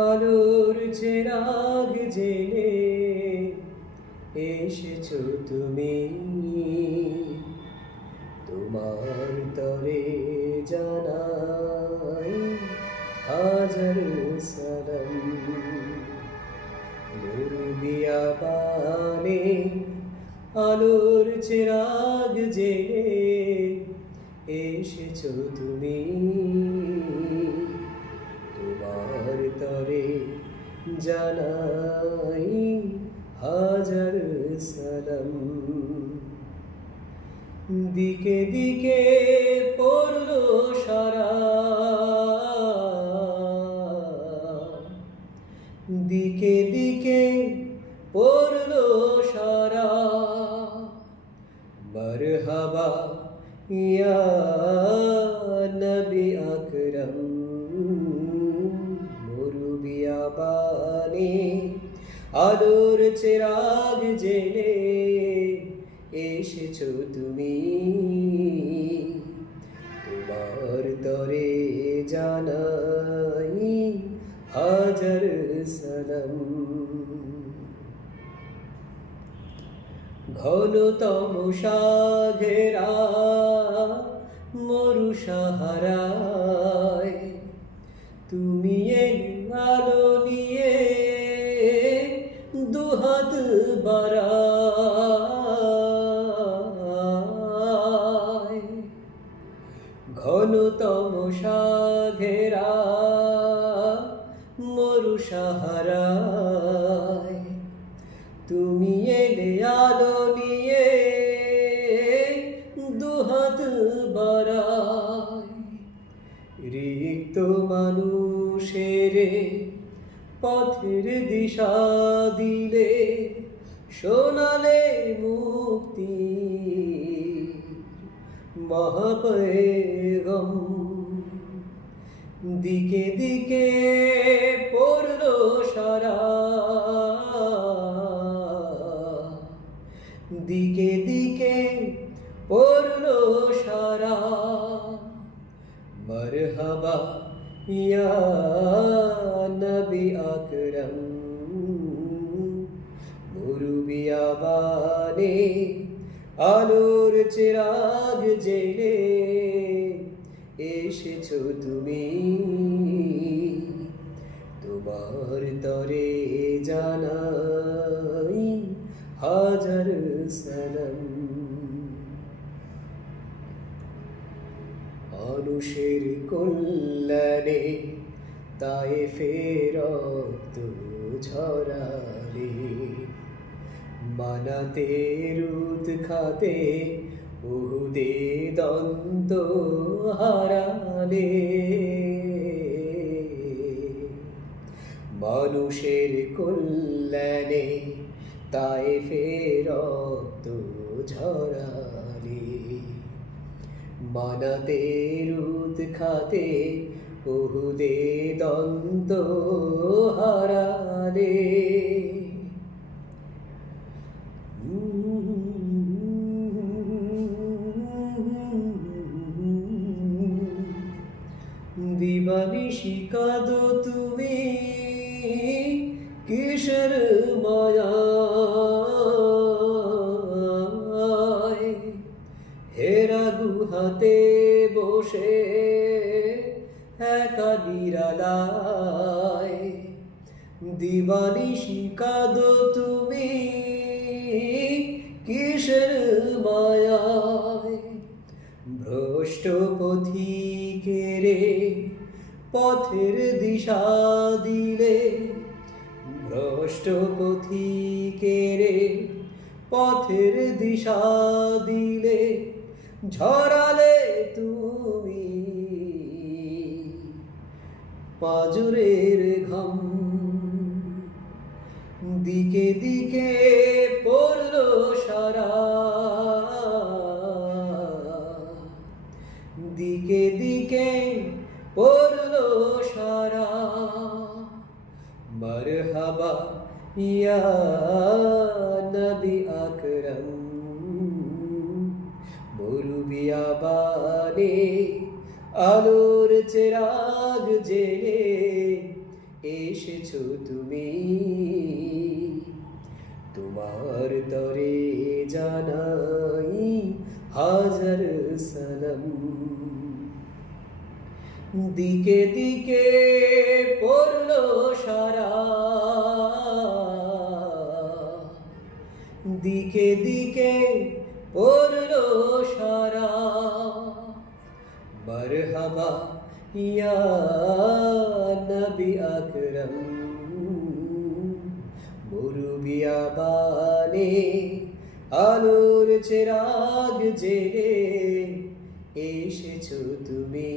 আলোর চেরাগ জেলে এসেছো তুমি, তোমার তরে জানাই হাজার সালাম। নূর বিয়াবানে আলোর চেরাগ জেলে এসেছো তুমি, তোমার তরে জানাই হাজার সালাম। দিকে দিকে পড়লো সারা, দিকে দিকে পড়লো সারা, মরহবা ইয়া নবী আকরম। মুরবিয়াবানে আলোর চেরাগ জেলে এসেছো তুমি, তোমার তরে জানাই হাজার সালাম। ঘন তমসা ঘেরা মরু সাহারায় তুমি আলো নিয়ে দুহাত বাড়ায়। ঘন তমসা ঘেরা মরু সাহারায় তুমি এলে আলো নিয়ে দুহাত বাড়ায়। রিক্ত মানুষের পথের দিশা দিলে, শোনালে মুক্তি মহাপয়গম। দিকে দিকে পড়লো সারা, দিকে দিকে পড়লো সারা, মরহবা ইয়া নবী আকরম। মুরবিয়াবানে আলোর চেরাগ জেলে এসেছো তুমি, তোমার তরে জানাই হাজার সালাম। মানুষের কল্যাণে তায়েফে রক্ত ঝরালে, মানাতে রুদ খাতে উহুদে দন্ত হারালে। মানুষের কল্যাণে তায়েফে রক্ত ঝরালে, মানাতে রুদ খাতে উহুদে দন্ত হারালে। দিবানিশি কাঁদো তুমি কিসের মায়ায়, হেরা গুহাতে বসে একা নিরালায়। দিবানিশি কাঁদো তুমি কিসের মায়ায়, ভ্রষ্ট পথিকেরে পথের দিশা দিলে, ভ্রষ্ট পথিকেরে পথের দিশা দিলে, ঝরালে তুমি পাজরের ঘাম। দিকে দিকে পড়লো সারা, দিকে দিকে পড়লো সারা, মরহবা ইয়া নবী আকরম। মুরবিয়াবানে আলোর চেরাগ জেলে এসেছো তুমি, তোমার তরে জানাই হাজার সালাম। দিকে দিকে পড়লো সারা, দিকে দিকে পড়লো সারা। মরহবা ইয়া নবী আকরম, মুরবিয়াবানে আলোর চেরাগ জেলে এসেছো তুমি।